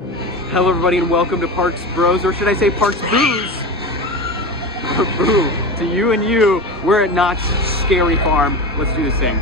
Hello everybody and welcome to Parks Bros, or should I say Parks Booze? Boo, to you and you, we're at Knott's Scary Farm. Let's do this thing.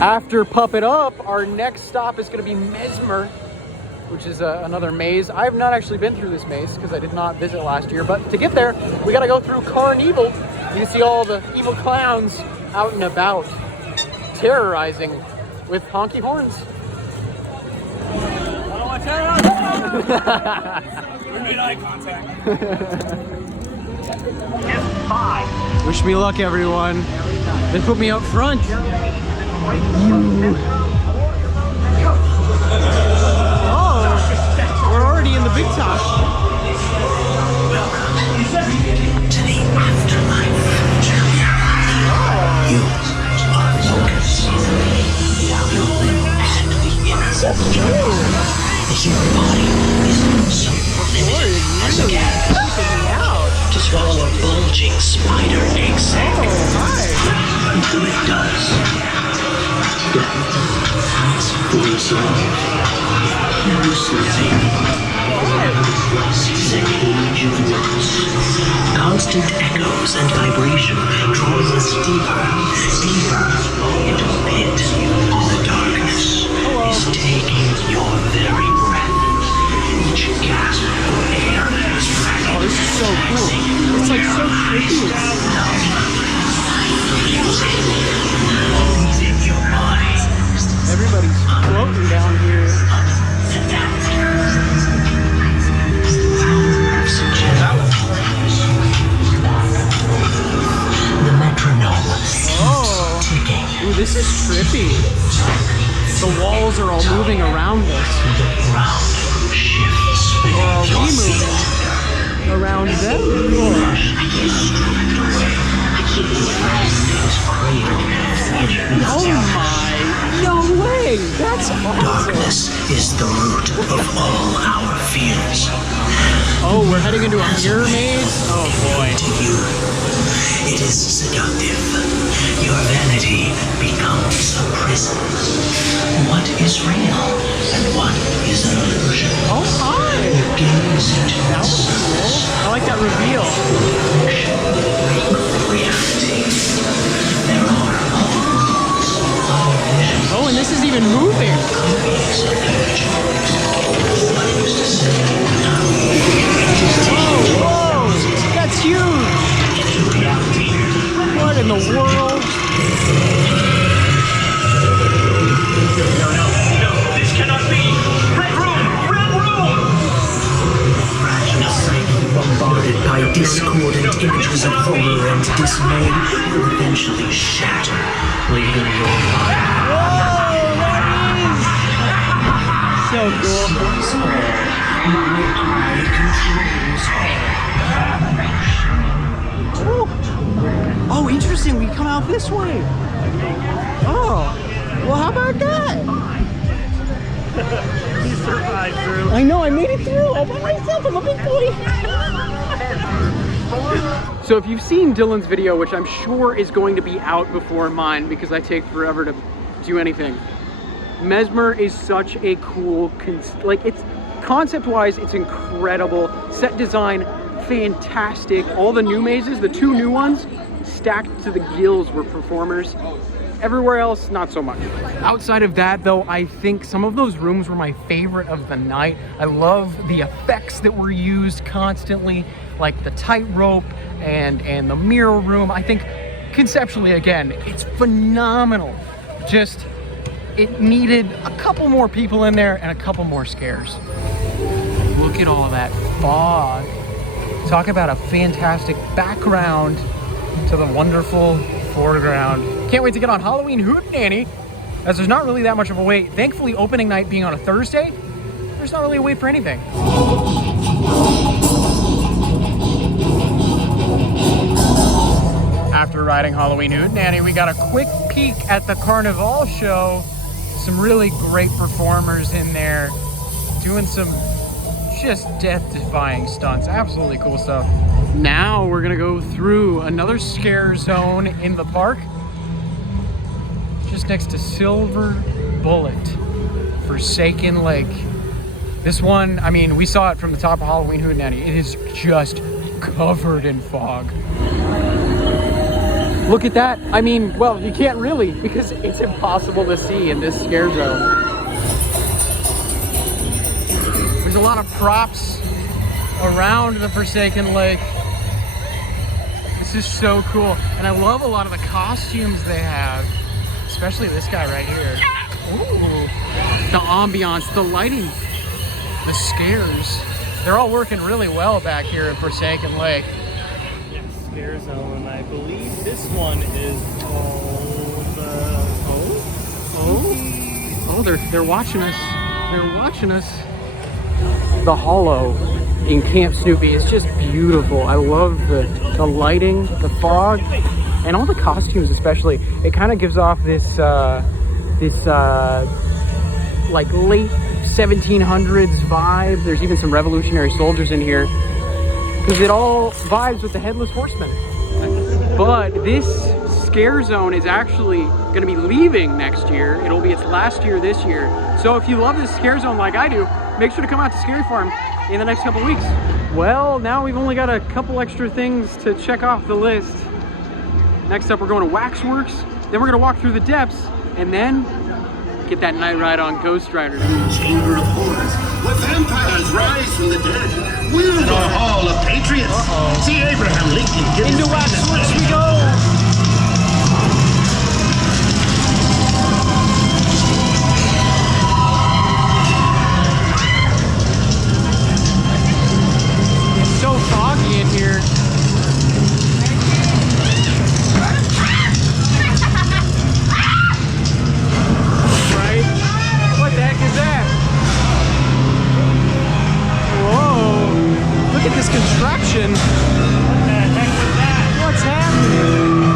After Puppet Up, our next stop is going to be Mesmer, which is another maze. I have not actually been through this maze because I did not visit last year, but to get there, we got to go through Carneval. You can see all the evil clowns out and about, terrorizing with honky horns. We made eye contact. Wish me luck, everyone. They put me up front. Oh, we're already in the big top. Welcome to the afterlife. You are focused. You live at the innocent. Your body is so limited as a cat to swallow a bulging spider egg sac until it does. Constant echoes and vibration draws us deeper, deeper into a pit. The darkness is taking your very breath. Each gasp of air is fragile. Oh, this is so cool. It's like so tricky. Leaving your body. Everybody's floating down here. The metronome ticking. Ooh, this is trippy. The walls are all moving around us. The ground shifts Or are beneath your we feet. moving around them? Oh my, no way, that's awesome. Darkness is the root of all our fears. Oh, we're heading into a mirror maze? Oh boy. To you, it is seductive. Your vanity becomes a prison. What is real and what is an illusion? Oh, hi. You gaze into That was cool. I like that reveal. reality. There are holes, other visions, Oh, and this is even moving. copies of the originals. What used to say now Whoa, that's huge. What in the world? No, this cannot be. Red room, red room. fragile psyche bombarded by discordant images of horror and dismay will eventually shatter, leaving your mind. So cool. My eye controls all. Oh, interesting. We come out this way. Oh, well, how about that? He survived through. I know, I made it through all by myself. I'm a big boy. So if you've seen Dylan's video, which I'm sure is going to be out before mine because I take forever to do anything, Mesmer is such a cool, it's concept-wise, it's incredible. Set design, fantastic. All the new mazes, the two new ones, stacked to the gills were performers. Everywhere else, not so much. Outside of that, though, I think some of those rooms were my favorite of the night. I love the effects that were used constantly, like the tightrope and the mirror room. I think conceptually, again, it's phenomenal. Just, it needed a couple more people in there and a couple more scares. Look at all that fog. Talk about a fantastic background to the wonderful foreground. Can't wait to get on Halloween Hootenanny, as there's not really that much of a wait. Thankfully, opening night being on a Thursday, there's not really a wait for anything. after riding Halloween Hootenanny, we got a quick peek at the Carneval show. Some really great performers in there doing some just death-defying stunts. Absolutely cool stuff. Now we're gonna go through another scare zone in the park, just next to Silver Bullet, Forsaken Lake. This one, I mean, we saw it from the top of Halloween Hootenanny. It is just covered in fog. Look at that. I mean, well, you can't really, because it's impossible to see in this scare zone. There's a lot of props around the Forsaken Lake. This is so cool. And I love a lot of the costumes they have, especially this guy right here. Ooh, the ambiance, the lighting, the scares. They're all working really well back here at Forsaken Lake. Yeah, scare zone. I believe this one is called Oh, they're watching us. They're watching us. The Hollow in Camp Snoopy is just beautiful. I love the lighting, the fog, and all the costumes especially. It kind of gives off this like late 1700s vibe. There's even some Revolutionary soldiers in here because it all vibes with the Headless Horseman. But this scare zone is actually going to be leaving next year. It'll be its last year this year. So if you love this scare zone like I do, make sure to come out to Scary Farm in the next couple weeks. Well, now we've only got a couple extra things to check off the list. Next up, we're going to Waxworks. Then we're going to walk through the depths and then get that night ride on GhostRider. Chamber of Horrors, where vampires rise from the dead. We're the Hall of Patriots. See Abraham Lincoln give Into his Waxworks we go! It's so foggy in here. This contraption. What the heck was that? What's happening?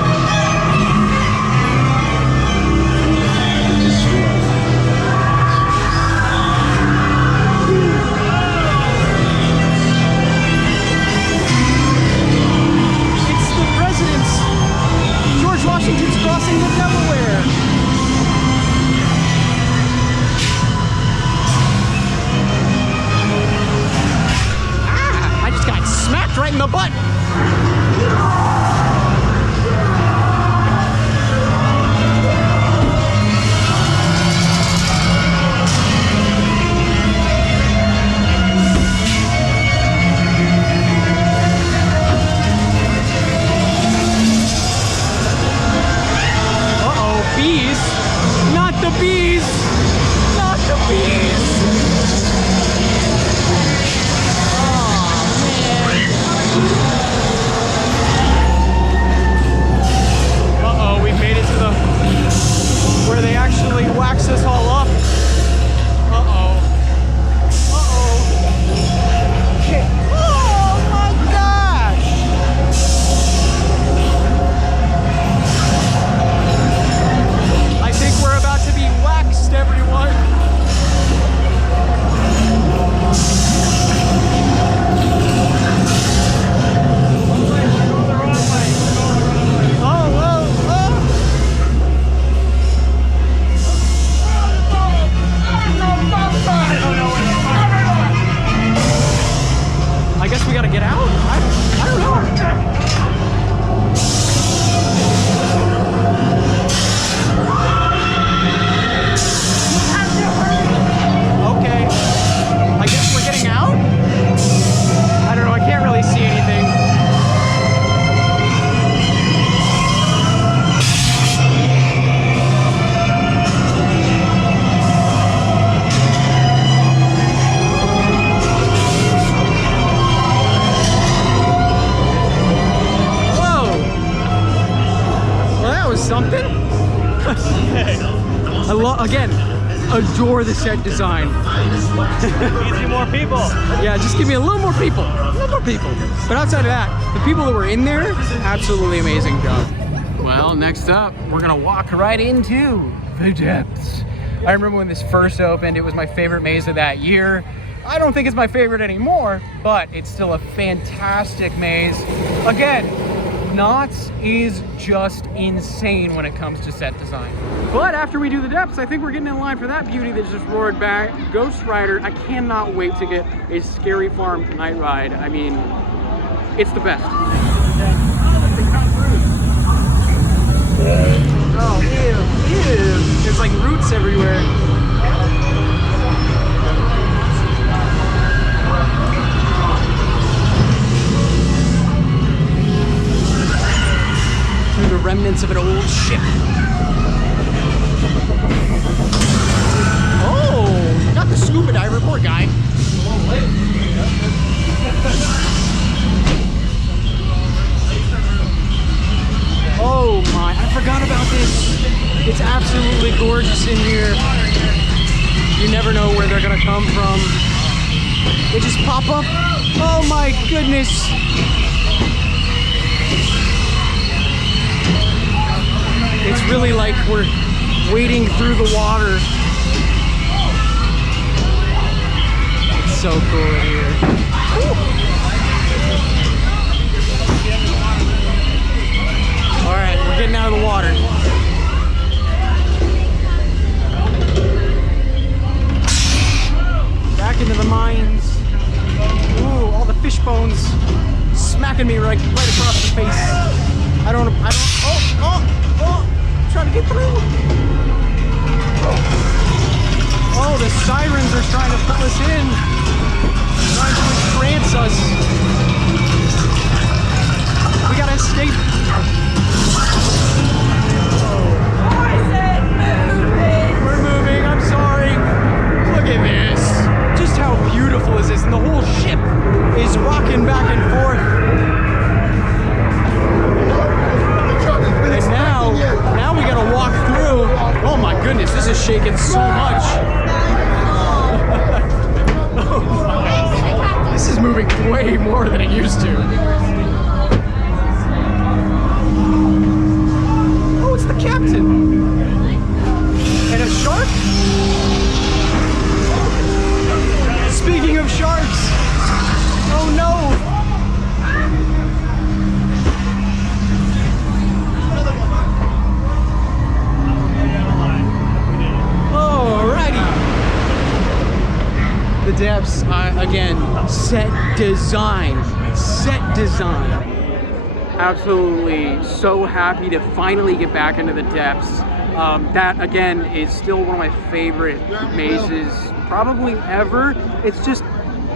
It's the president's. George Washington's crossing the Delaware. Smacked right in the butt. Uh-oh, bees. Not the bees. Not the bees. Uh-oh, we made it to the where they actually wax this all up. Uh-oh. Uh-oh. Okay. Oh my gosh! I think we're about to be waxed, everyone. I guess we gotta get out? I don't know. Okay. I guess we're getting out? I don't know, I can't really see anything. Something? Again, adore the set design. Needs you more people. Yeah, just give me a little more people. A little more people. But outside of that, the people that were in there, absolutely amazing job. Well, next up, we're gonna walk right into the depths. I remember when this first opened, it was my favorite maze of that year. I don't think it's my favorite anymore, but it's still a fantastic maze. Again, Knott's is just insane when it comes to set design. But after we do the depths, I think we're getting in line for that beauty that just roared back. GhostRider, I cannot wait to get a Scary Farm night ride. I mean, it's the best. Oh, ew, ew. There's like roots everywhere. The remnants of an old ship. Oh, not the scuba diver, poor guy. Oh my, I forgot about this. It's absolutely gorgeous in here. You never know where they're gonna come from. They just pop up. Oh my goodness. It's really like we're wading through the water. It's so cool in here. All right, we're getting out of the water. Back into the mines. Ooh, all the fish bones smacking me right across the face. I don't, oh, trying to get through. Oh, the sirens are trying to pull us in. Trying to entrance us. We gotta escape. I said moving. We're moving, I'm sorry. Look at this. Just how beautiful is this? And the whole ship is rocking back and forth. And now we gotta walk through. Oh my goodness, this is shaking so much. This is moving way more than it used to. Oh, it's the captain. And a shark? Speaking of sharks. Oh no. The depths, again, set design. Absolutely so happy to finally get back into the depths. That, again, is still one of my favorite mazes probably ever. It's just,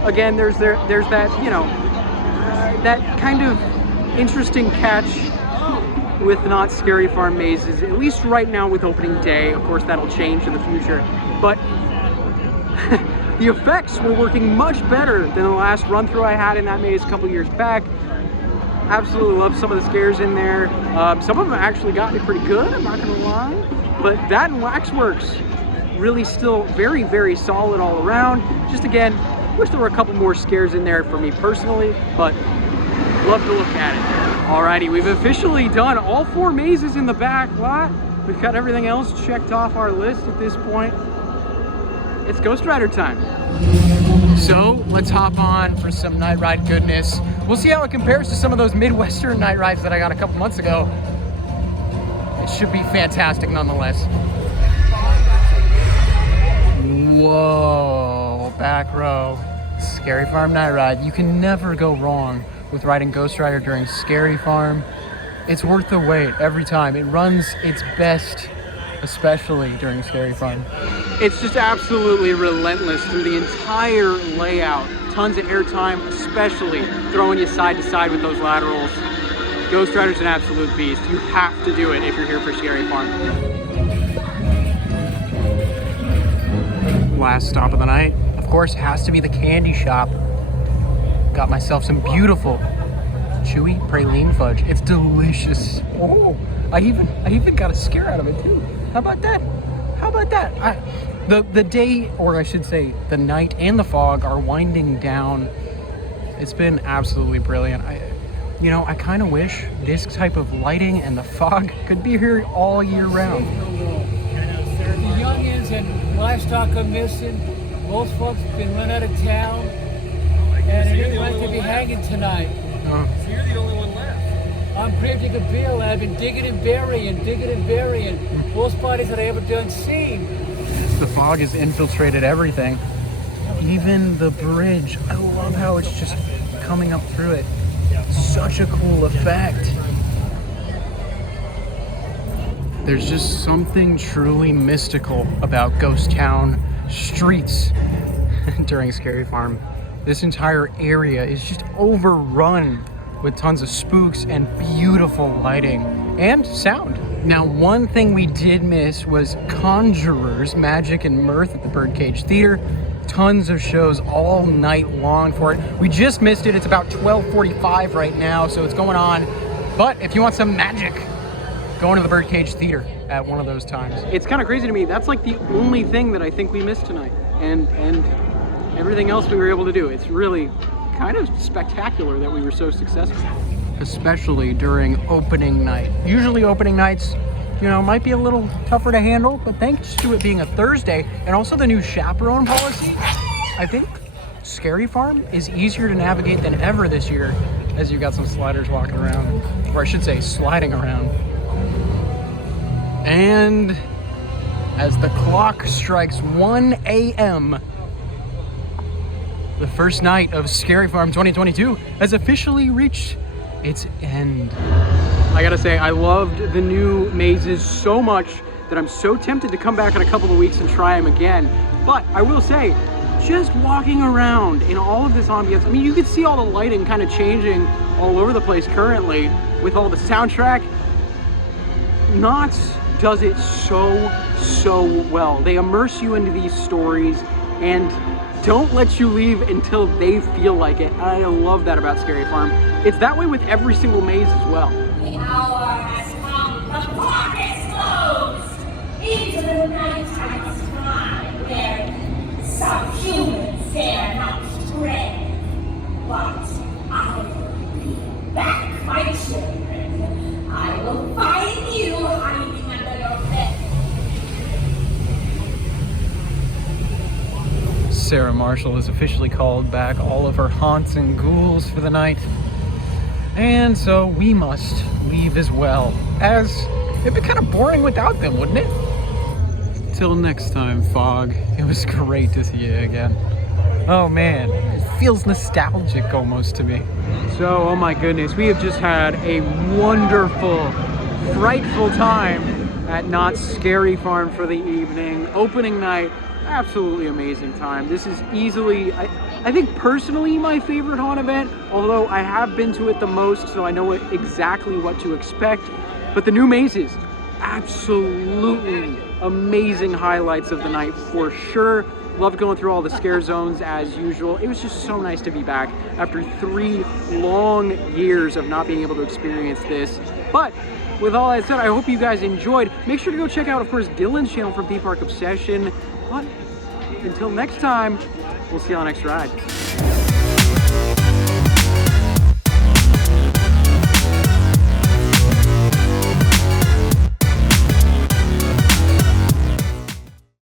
again, there's that, you know, that kind of interesting catch with Knott Scary Farm mazes, at least right now with opening day. Of course, that'll change in the future. But the effects were working much better than the last run through I had in that maze a couple years back. Absolutely love some of the scares in there. Some of them actually got me pretty good, I'm not gonna lie. But that and Waxworks really still very, very solid all around. Just again, wish there were a couple more scares in there for me personally, but love to look at it. Alrighty, we've officially done all 4 mazes in the back lot. We've got everything else checked off our list at this point. It's GhostRider time. So let's hop on for some night ride goodness. We'll see how it compares to some of those Midwestern night rides that I got a couple months ago. It should be fantastic nonetheless. Whoa, back row. Scary Farm night ride. You can never go wrong with riding GhostRider during Scary Farm. It's worth the wait every time. It runs its best, especially during Scary Farm. It's just absolutely relentless through the entire layout. Tons of airtime, especially throwing you side to side with those laterals. GhostRider's an absolute beast. You have to do it if you're here for Scary Farm. Last stop of the night, of course, has to be the candy shop. Got myself some beautiful chewy praline fudge. It's delicious. Oh, I even got a scare out of it too. How about that? How about that? The day, or I should say the night and the fog are winding down. It's been absolutely brilliant. I kind of wish this type of lighting and the fog could be here all year round. The youngins and livestock are missing. Most folks have been run out of town. And it looks like to be hanging tonight. So you're the only one left. I'm pretty a bill. I've been digging and burying. Most bodies that I ever done seen. The fog has infiltrated everything. Even the bridge. I love how it's just coming up through it. Such a cool effect. There's just something truly mystical about Ghost Town streets during Scary Farm. This entire area is just overrun with tons of spooks and beautiful lighting and sound. Now, one thing we did miss was Conjurers, Magic and Mirth at the Birdcage Theater. Tons of shows all night long for it. We just missed it. It's about 12:45 right now, so it's going on. But if you want some magic, go into the Birdcage Theater at one of those times. It's kind of crazy to me. That's like the only thing that I think we missed tonight. And everything else we were able to do. It's really kind of spectacular that we were so successful. Especially during opening night. Usually opening nights, might be a little tougher to handle, but thanks to it being a Thursday and also the new chaperone policy, I think Scary Farm is easier to navigate than ever this year, as you got some sliders walking around, or I should say sliding around. And as the clock strikes 1 a.m., the first night of Scary Farm 2022 has officially reached its end. I gotta say, I loved the new mazes so much that I'm so tempted to come back in a couple of weeks and try them again. But I will say, just walking around in all of this ambience, I mean, you can see all the lighting kind of changing all over the place currently with all the soundtrack. Knott does it so well. They immerse you into these stories and don't let you leave until they feel like it. I love that about Scary Farm. It's that way with every single maze as well. The hour has come, the park is closed into the nighttime sky where some humans dare not tread. But I will be back, my children. I will find you hiding under your bed. Sarah Marshall has officially called back all of her haunts and ghouls for the night. And so we must leave as well, as it'd be kind of boring without them, wouldn't it? Till next time, Fog. It was great to see you again. Oh man, it feels nostalgic almost to me. So, oh my goodness, we have just had a wonderful, frightful time at Knott's Scary Farm for the evening. Opening night, absolutely amazing time. This is easily, I think personally my favorite haunt event, although I have been to it the most, so I know exactly what to expect. But the new mazes, absolutely amazing highlights of the night for sure. Loved going through all the scare zones as usual. It was just so nice to be back after 3 long years of not being able to experience this. But with all that said, I hope you guys enjoyed. Make sure to go check out, of course, Dylan's channel from Theme Park Obsession. But until next time, we'll see you on the next ride.